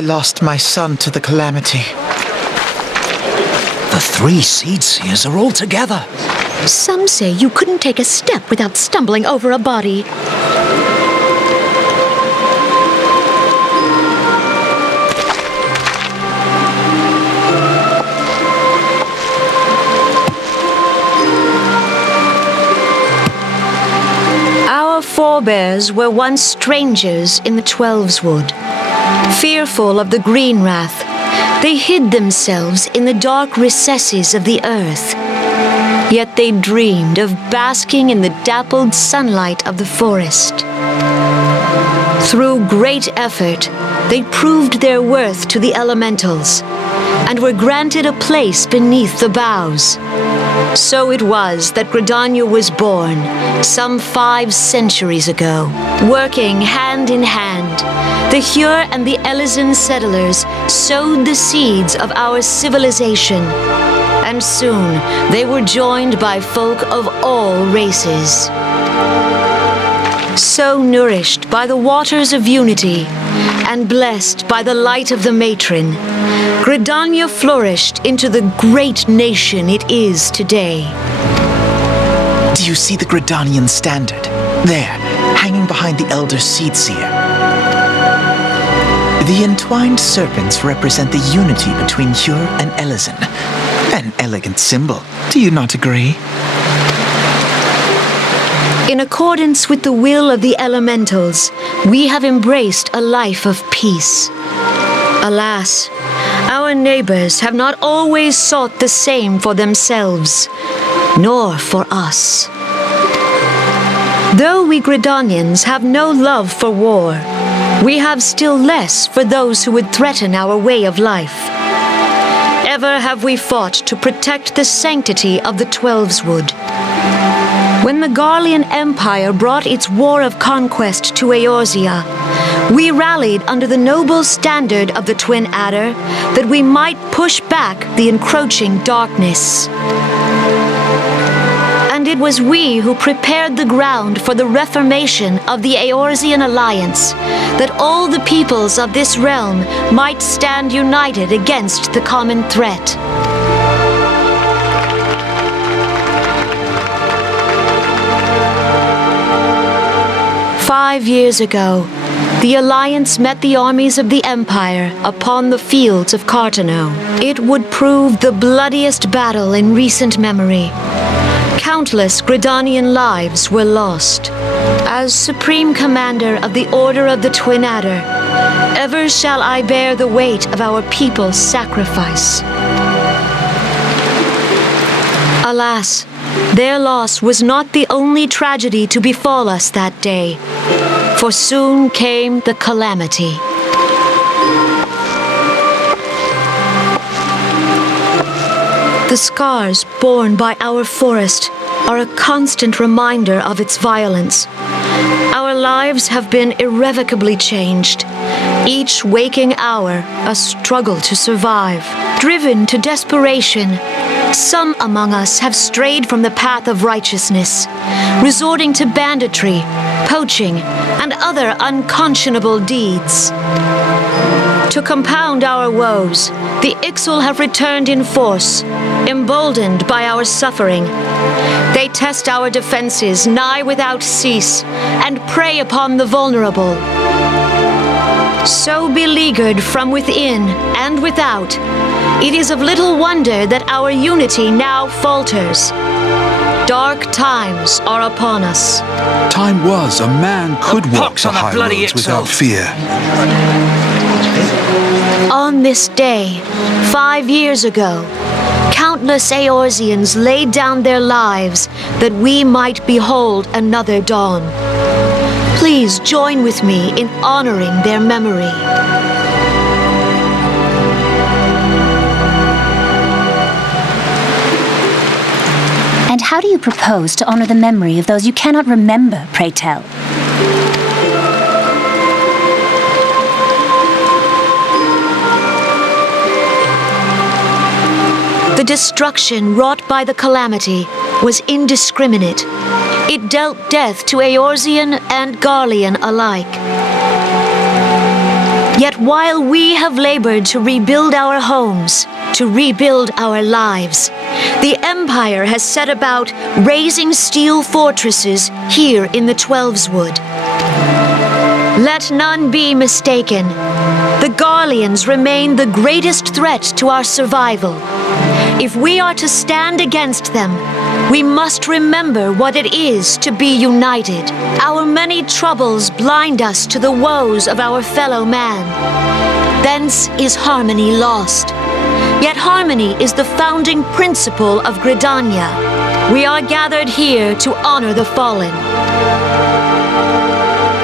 I lost my son to the calamity. The 3 seed seers are all together. Some say you couldn't take a step without stumbling over a body. Our forebears were once strangers in the 12's wood. Fearful of the green wrath, they hid themselves in the dark recesses of the earth. Yet they dreamed of basking in the dappled sunlight of the forest. Through great effort, they proved their worth to the elementals and were granted a place beneath the boughs. So it was that Gridania was born some 5 centuries ago. Working hand in hand, the Hyur and the Elysian settlers sowed the seeds of our civilization, and soon they were joined by folk of all races. So nourished by the waters of unity and blessed by the light of the matron, Gridania flourished into the great nation it is today. Do you see the Gridanian standard? There, hanging behind the elder seed seer. The entwined serpents represent the unity between Hyur and Elysian. An elegant symbol, do you not agree? In accordance with the will of the elementals, we have embraced a life of peace. Alas, our neighbors have not always sought the same for themselves, nor for us. Though we Gridanians have no love for war, we have still less for those who would threaten our way of life. Ever have we fought to protect the sanctity of the 12's wood. When the Garlean Empire brought its war of conquest to Eorzea, we rallied under the noble standard of the Twin Adder that we might push back the encroaching darkness. And it was we who prepared the ground for the reformation of the Eorzean Alliance, that all the peoples of this realm might stand united against the common threat. "5 years ago, the Alliance met the armies of the Empire upon the fields of Cartano. It would prove the bloodiest battle in recent memory. Countless Gridanian lives were lost. As Supreme Commander of the Order of the Twin Adder, ever shall I bear the weight of our people's sacrifice. Alas, their loss was not the only tragedy to befall us that day, for soon came the calamity. The scars borne by our forest are a constant reminder of its violence. Our lives have been irrevocably changed, each waking hour a struggle to survive. Driven to desperation, some among us have strayed from the path of righteousness, resorting to banditry, poaching, and other unconscionable deeds. To compound our woes, the Ixal have returned in force, emboldened by our suffering. They test our defenses nigh without cease, and prey upon the vulnerable. So beleaguered from within and without, it is of little wonder that our unity now falters. Dark times are upon us. Time was a man could walk the high roads without fear. On this day, 5 years ago, countless Eorzeans laid down their lives that we might behold another dawn. Please join with me in honoring their memory. And how do you propose to honor the memory of those you cannot remember, pray tell? The destruction wrought by the calamity was indiscriminate. It dealt death to Eorzean and Garlean alike. Yet while we have labored to rebuild our homes, to rebuild our lives, the Empire has set about raising steel fortresses here in the Twelveswood. Let none be mistaken. The Garleans remain the greatest threat to our survival. If we are to stand against them, we must remember what it is to be united. Our many troubles blind us to the woes of our fellow man. Thence is harmony lost. Yet harmony is the founding principle of Gridania. We are gathered here to honor the fallen.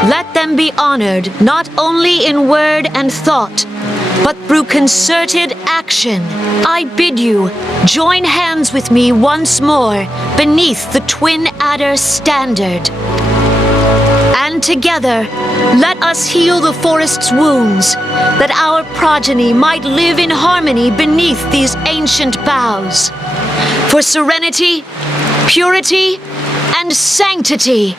Let them be honored not only in word and thought, but through concerted action. I bid you, join hands with me once more beneath the Twin Adder standard. And together, let us heal the forest's wounds, that our progeny might live in harmony beneath these ancient boughs. For serenity, purity, and sanctity.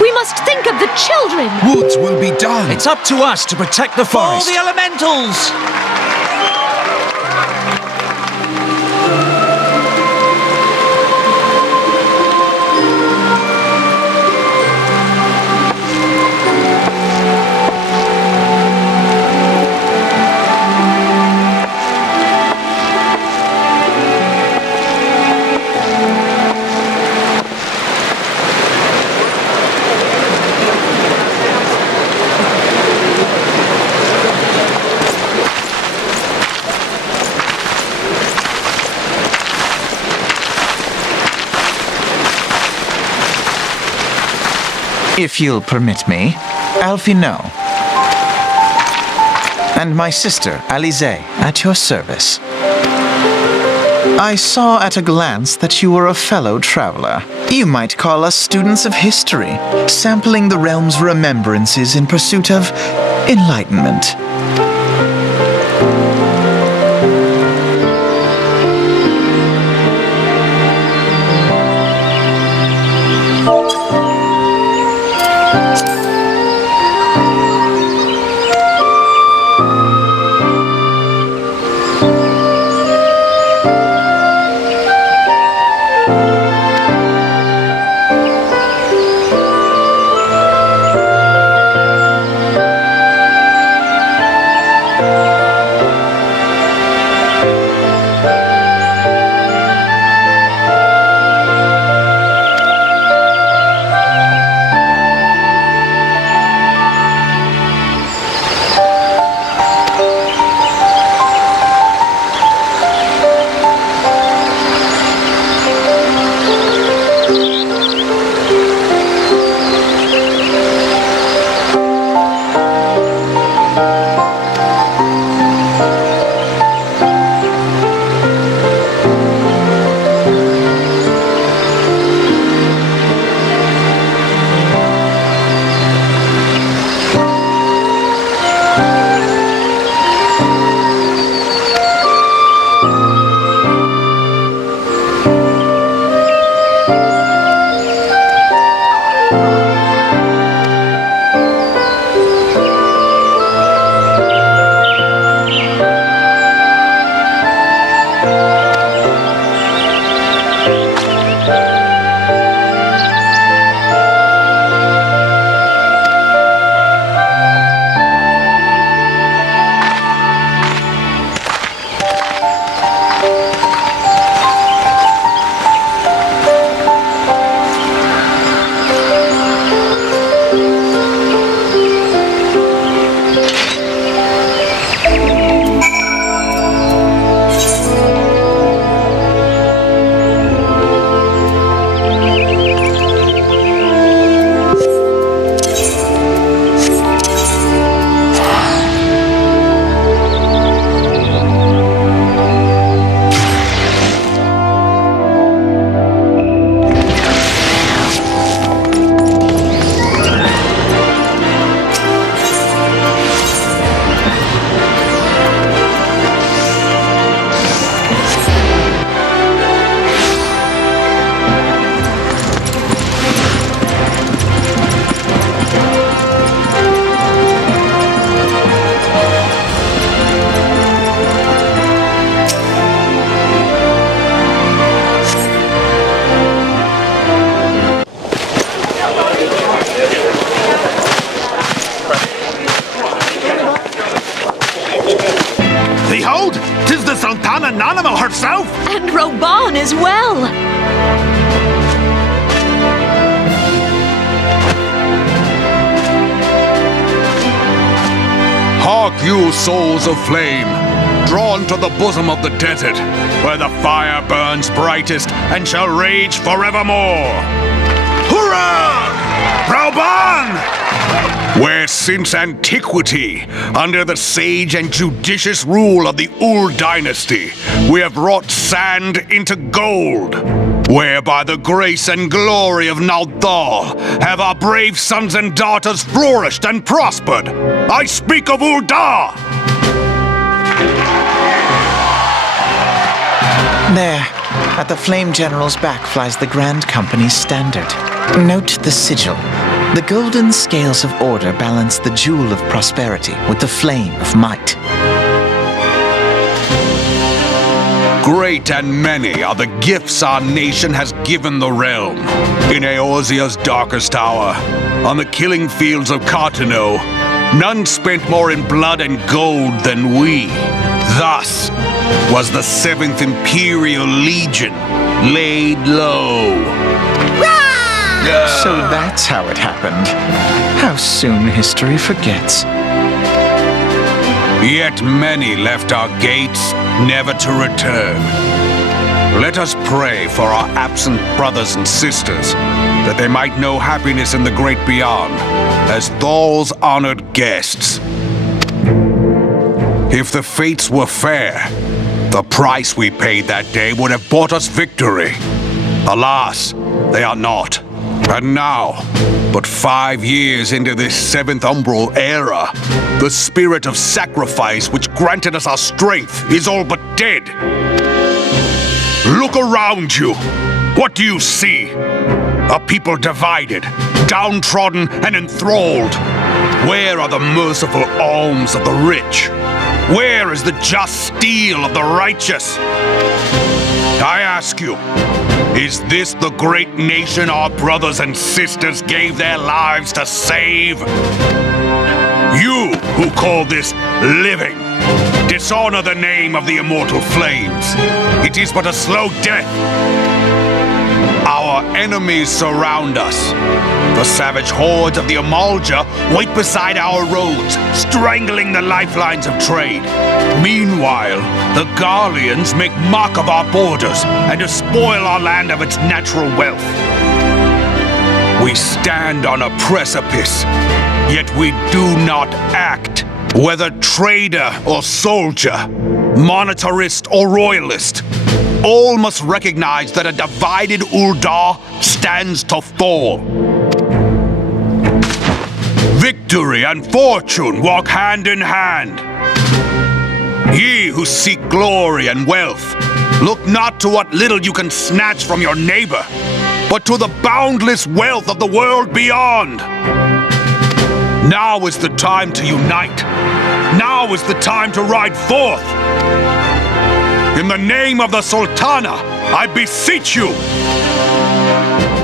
We must think of the children! Woods will be done. It's up to us to protect the forest. All the elementals! If you'll permit me, Alfino. And my sister, Alize, at your service. I saw at a glance that you were a fellow traveler. You might call us students of history, sampling the realm's remembrances in pursuit of enlightenment. Rauban as well! Hark you, souls of flame, drawn to the bosom of the desert, where the fire burns brightest and shall rage forevermore. Hurrah! Rauban! Where since antiquity, under the sage and judicious rule of the Ul dynasty, we have wrought sand into gold. Where by the grace and glory of Naldal have our brave sons and daughters flourished and prospered. I speak of Ul'dah! There, at the Flame General's back flies the Grand Company's standard. Note the sigil. The golden scales of order balance the jewel of prosperity with the flame of might. Great and many are the gifts our nation has given the realm. In Eorzea's darkest hour, on the killing fields of Cartano, none spent more in blood and gold than we. Thus was the 7th Imperial Legion laid low. So that's how it happened. How soon history forgets. Yet many left our gates, never to return. Let us pray for our absent brothers and sisters, that they might know happiness in the great beyond, as Thal's honored guests. If the fates were fair, the price we paid that day would have bought us victory. Alas, they are not. And now, but 5 years into this 7th Umbral era, the spirit of sacrifice which granted us our strength is all but dead. Look around you. What do you see? A people divided, downtrodden and enthralled. Where are the merciful alms of the rich? Where is the just steel of the righteous? I ask you, is this the great nation our brothers and sisters gave their lives to save? You who call this living, dishonor the name of the immortal flames. It is but a slow death. Our enemies surround us. The savage hordes of the Amalja wait beside our roads, strangling the lifelines of trade. Meanwhile, the Garleans make mock of our borders and despoil our land of its natural wealth. We stand on a precipice, yet we do not act. Whether trader or soldier, monetarist or royalist, all must recognize that a divided Ul'dah stands to fall. Victory and fortune walk hand in hand. Ye who seek glory and wealth, look not to what little you can snatch from your neighbor, but to the boundless wealth of the world beyond. Now is the time to unite. Now is the time to ride forth. In the name of the Sultana, I beseech you,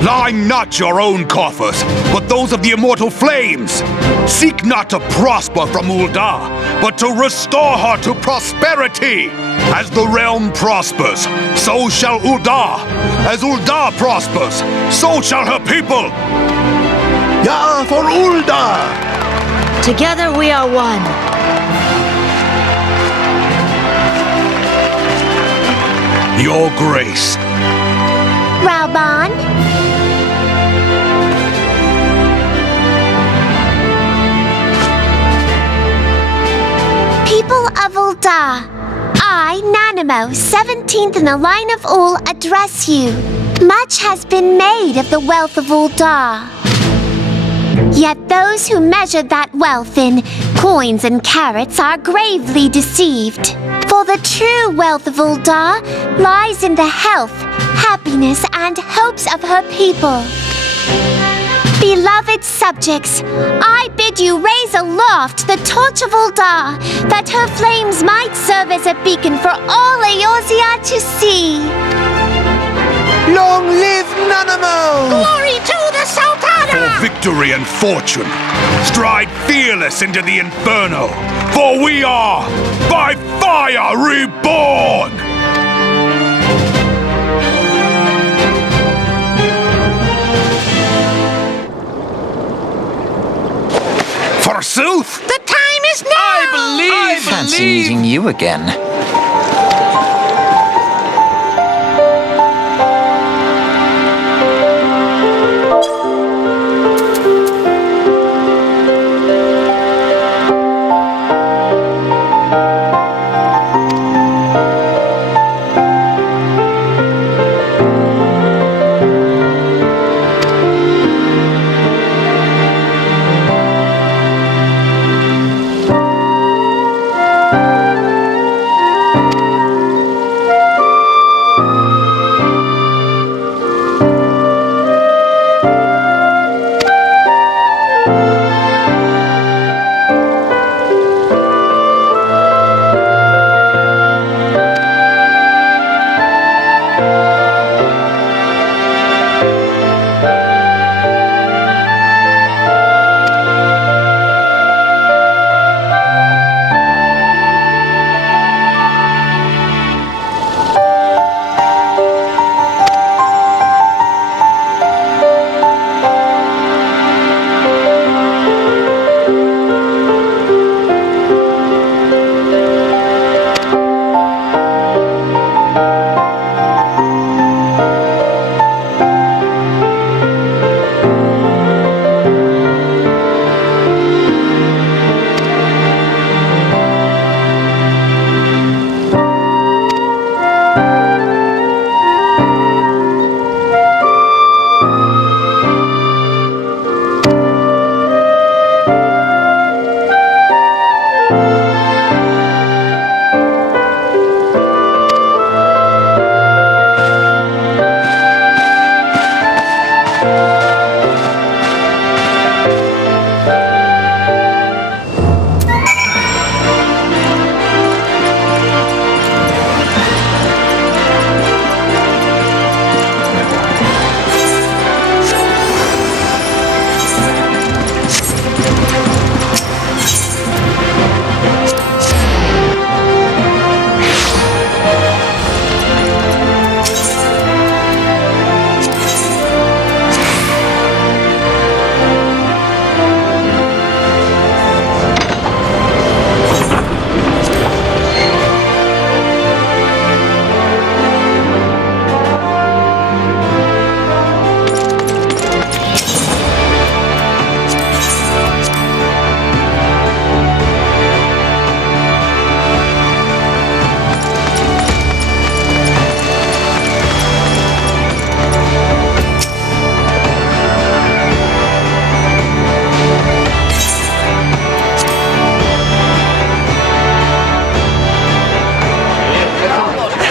line not your own coffers, but those of the immortal flames. Seek not to prosper from Ul'dah, but to restore her to prosperity. As the realm prospers, so shall Ul'dah. As Ul'dah prospers, so shall her people. Ya for Ul'dah! Together we are one. Your Grace. Rauban? People of Ul'dah, I, Nanamo, 17th in the line of Ul, address you. Much has been made of the wealth of Ul'dah. Yet those who measure that wealth in coins and carats are gravely deceived. For the true wealth of Ul'dah lies in the health, happiness, and hopes of her people. Beloved subjects, I bid you raise aloft the torch of Ul'dah, that her flames might serve as a beacon for all Eorzea to see. Long live Nanamo! Glory to the Sultana! For victory and fortune, stride fearless into the inferno, for we are by fire reborn! Forsooth! The time is now! I Fancy meeting you again.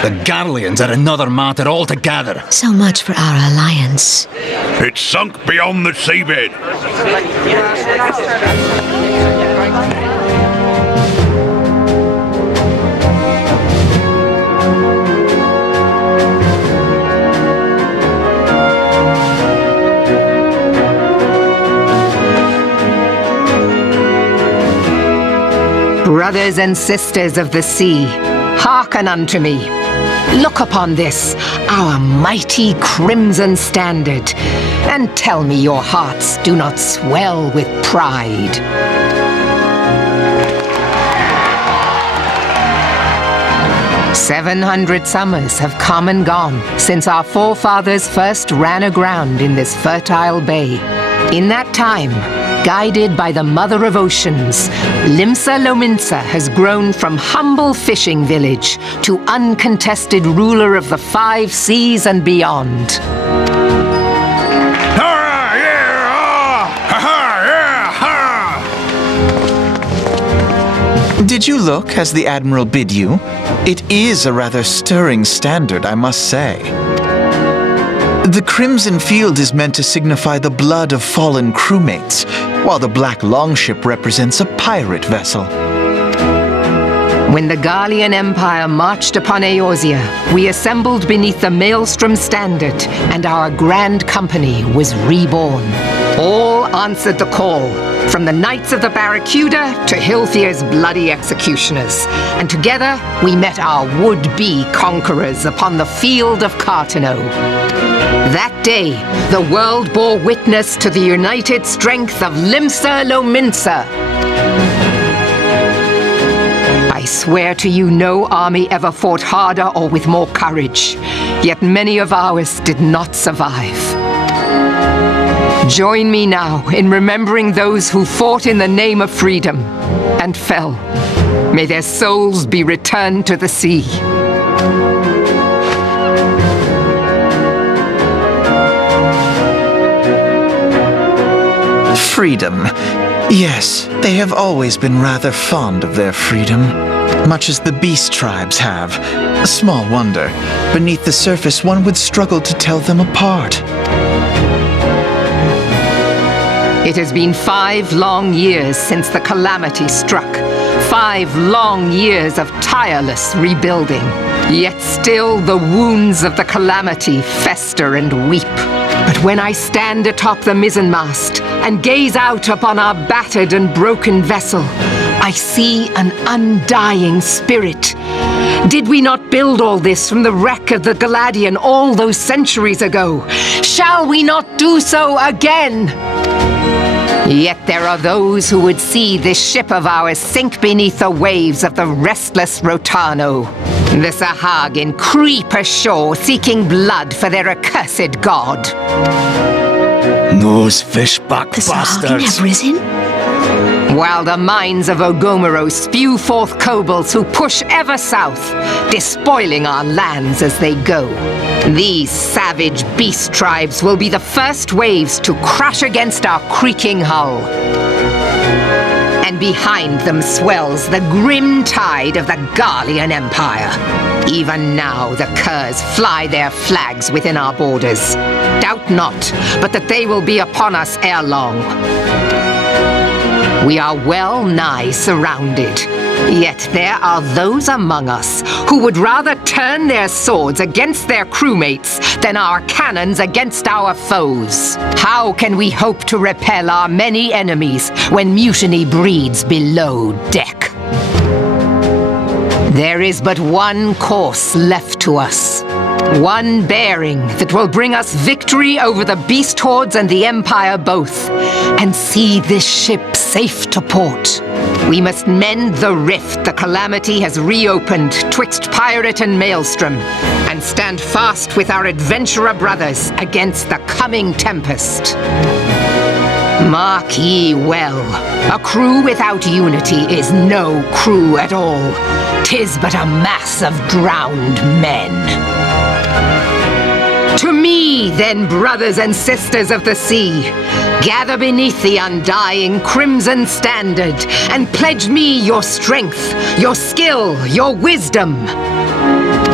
The Garleans are another matter altogether. So much for our alliance. It's sunk beyond the seabed. Brothers and sisters of the sea, hearken unto me. Look upon this, our mighty crimson standard, and tell me your hearts do not swell with pride. "700 summers have come and gone since our forefathers first ran aground in this fertile bay. In that time, guided by the Mother of Oceans, Limsa Lominsa has grown from humble fishing village to uncontested ruler of the 5 seas and beyond. Did you look as the Admiral bid you? It is a rather stirring standard, I must say. The crimson field is meant to signify the blood of fallen crewmates, while the black longship represents a pirate vessel. When the Garlean Empire marched upon Eorzea, we assembled beneath the Maelstrom standard, and our grand company was reborn. All answered the call, from the Knights of the Barracuda to Hilthier's bloody executioners. And together, we met our would-be conquerors upon the field of Cartano. That day, the world bore witness to the united strength of Limsa Lominsa. I swear to you, no army ever fought harder or with more courage. Yet many of ours did not survive. Join me now in remembering those who fought in the name of freedom and fell. May their souls be returned to the sea. Freedom. Yes, they have always been rather fond of their freedom, much as the beast tribes have. Small wonder. Beneath the surface, one would struggle to tell them apart. It has been 5 long years since the calamity struck. 5 long years of tireless rebuilding. Yet still the wounds of the calamity fester and weep. But when I stand atop the mizzenmast and gaze out upon our battered and broken vessel, I see an undying spirit. Did we not build all this from the wreck of the Galadian all those centuries ago? Shall we not do so again? Yet there are those who would see this ship of ours sink beneath the waves of the restless Rotano. The Sahagin creep ashore seeking blood for their accursed god. Those fishback The Sahagin bastards. have risen? While the mines of Ogomoro spew forth kobolds who push ever south, despoiling our lands as they go. These savage beast tribes will be the first waves to crash against our creaking hull. And behind them swells the grim tide of the Garlean Empire. Even now the curs fly their flags within our borders. Doubt not, but that they will be upon us ere long. We are well nigh surrounded. Yet there are those among us who would rather turn their swords against their crewmates than our cannons against our foes. How can we hope to repel our many enemies when mutiny breeds below deck? There is but one course left to us. One bearing that will bring us victory over the beast hordes and the Empire both, and see this ship safe to port. We must mend the rift the calamity has reopened twixt pirate and maelstrom, and stand fast with our adventurer brothers against the coming tempest. Mark ye well, a crew without unity is no crew at all. 'Tis but a mass of drowned men. To me, then, brothers and sisters of the sea, gather beneath the undying crimson standard and pledge me your strength, your skill, your wisdom.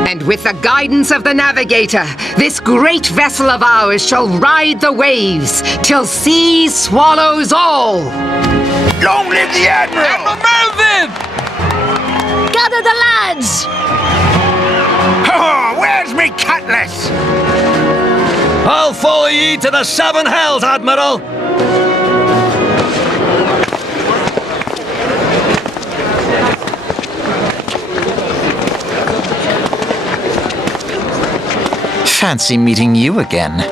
And with the guidance of the navigator, this great vessel of ours shall ride the waves till sea swallows all. Long live the Admiral! Melvin! Gather the lads! Oh, where's me cutlass? I'll follow ye to the 7 hells, Admiral! Fancy meeting you again.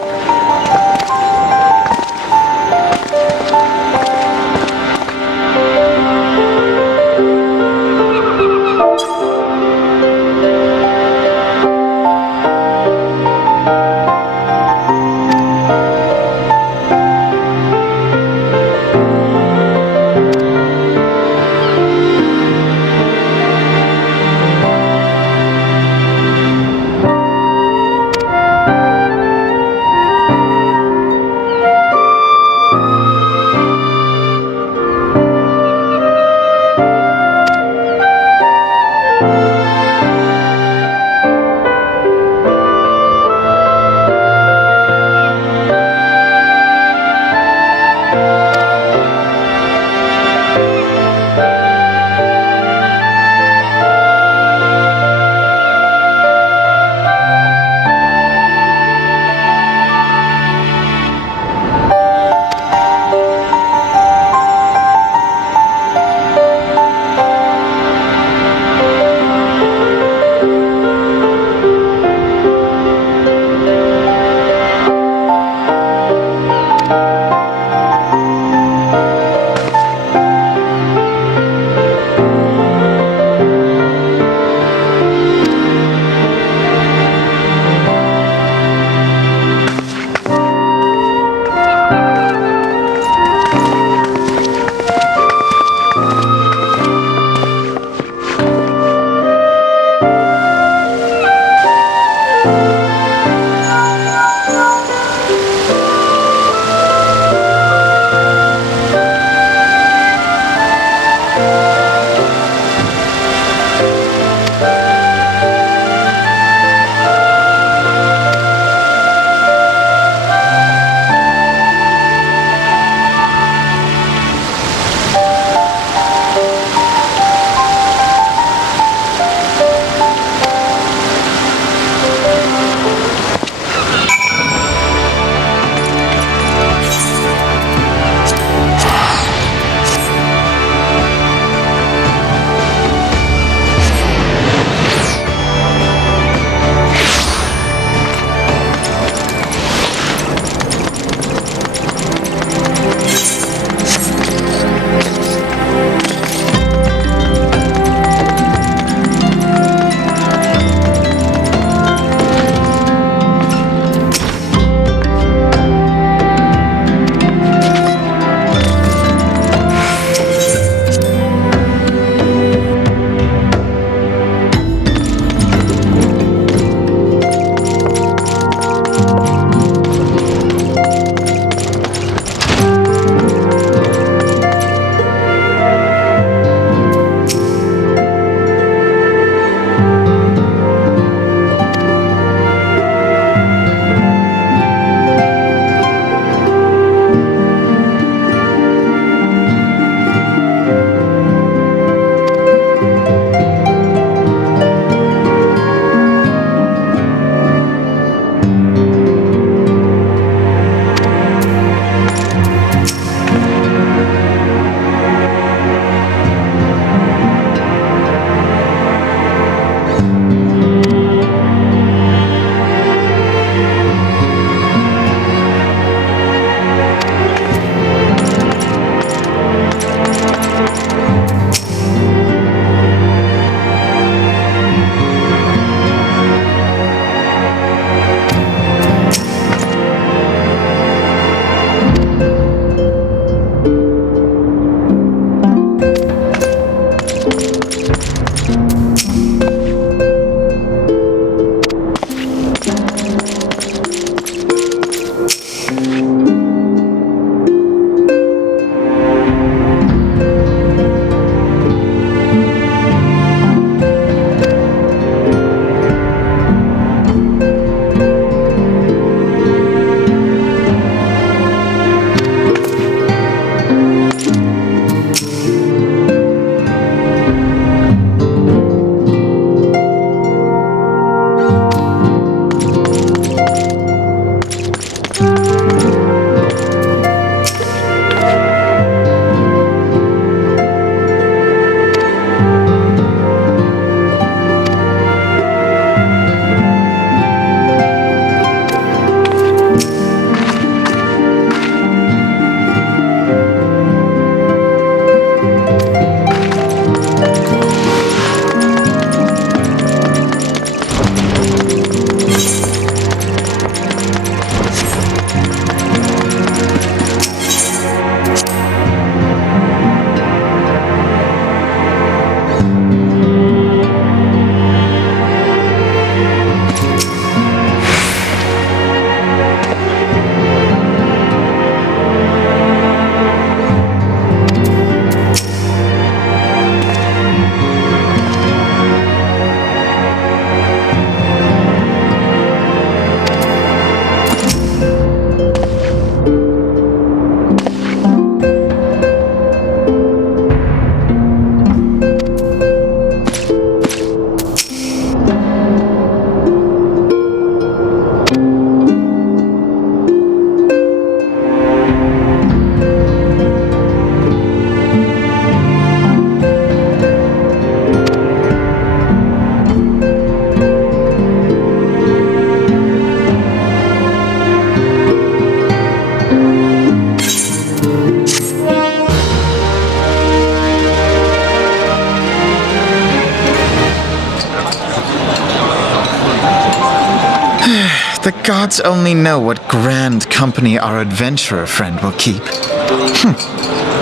Gods only know what grand company our adventurer friend will keep.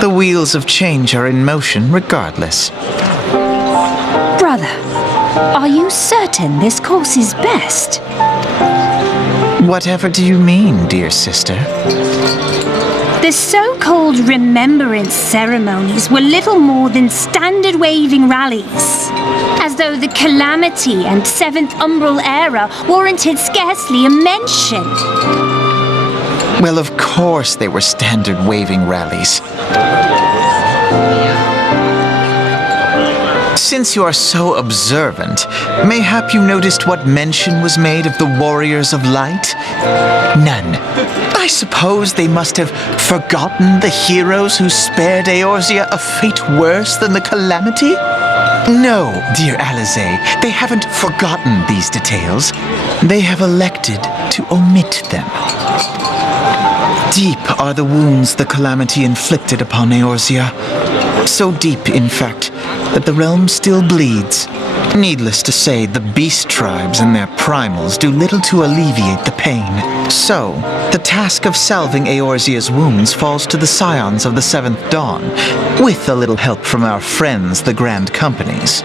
The wheels of change are in motion regardless. Brother, are you certain this course is best? Whatever do you mean, dear sister? The so-called remembrance ceremonies were little more than standard waving rallies. As though the Calamity and Seventh Umbral Era warranted scarcely a mention. Well, of course they were standard waving rallies. Since you are so observant, mayhap you noticed what mention was made of the Warriors of Light? None. I suppose they must have forgotten the heroes who spared Eorzea a fate worse than the Calamity? No, dear Alize, they haven't forgotten these details. They have elected to omit them. Deep are the wounds the Calamity inflicted upon Eorzea. So deep, in fact, that the realm still bleeds. Needless to say, the beast tribes and their primals do little to alleviate the pain. So, the task of salving Eorzea's wounds falls to the scions of the Seventh Dawn, with a little help from our friends, the Grand Companies.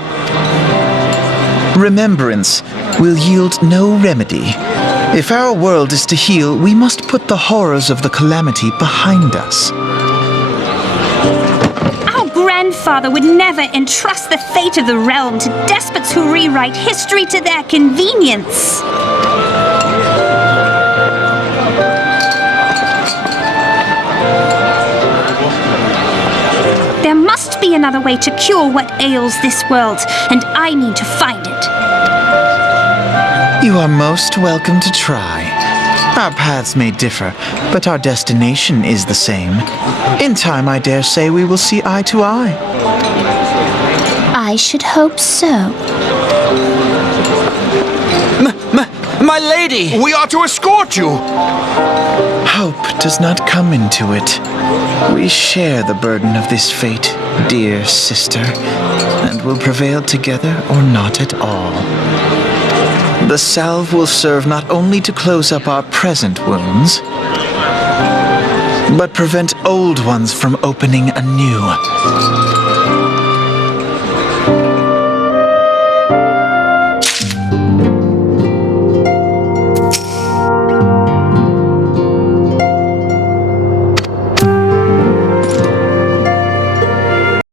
Remembrance will yield no remedy. If our world is to heal, we must put the horrors of the Calamity behind us. Grandfather would never entrust the fate of the realm to despots who rewrite history to their convenience. There must be another way to cure what ails this world, and I mean to find it. You are most welcome to try. Our paths may differ, but our destination is the same. In time, I dare say we will see eye to eye. I should hope so. My lady! We are to escort you! Hope does not come into it. We share the burden of this fate, dear sister, and will prevail together or not at all. The salve will serve not only to close up our present wounds, but prevent old ones from opening anew.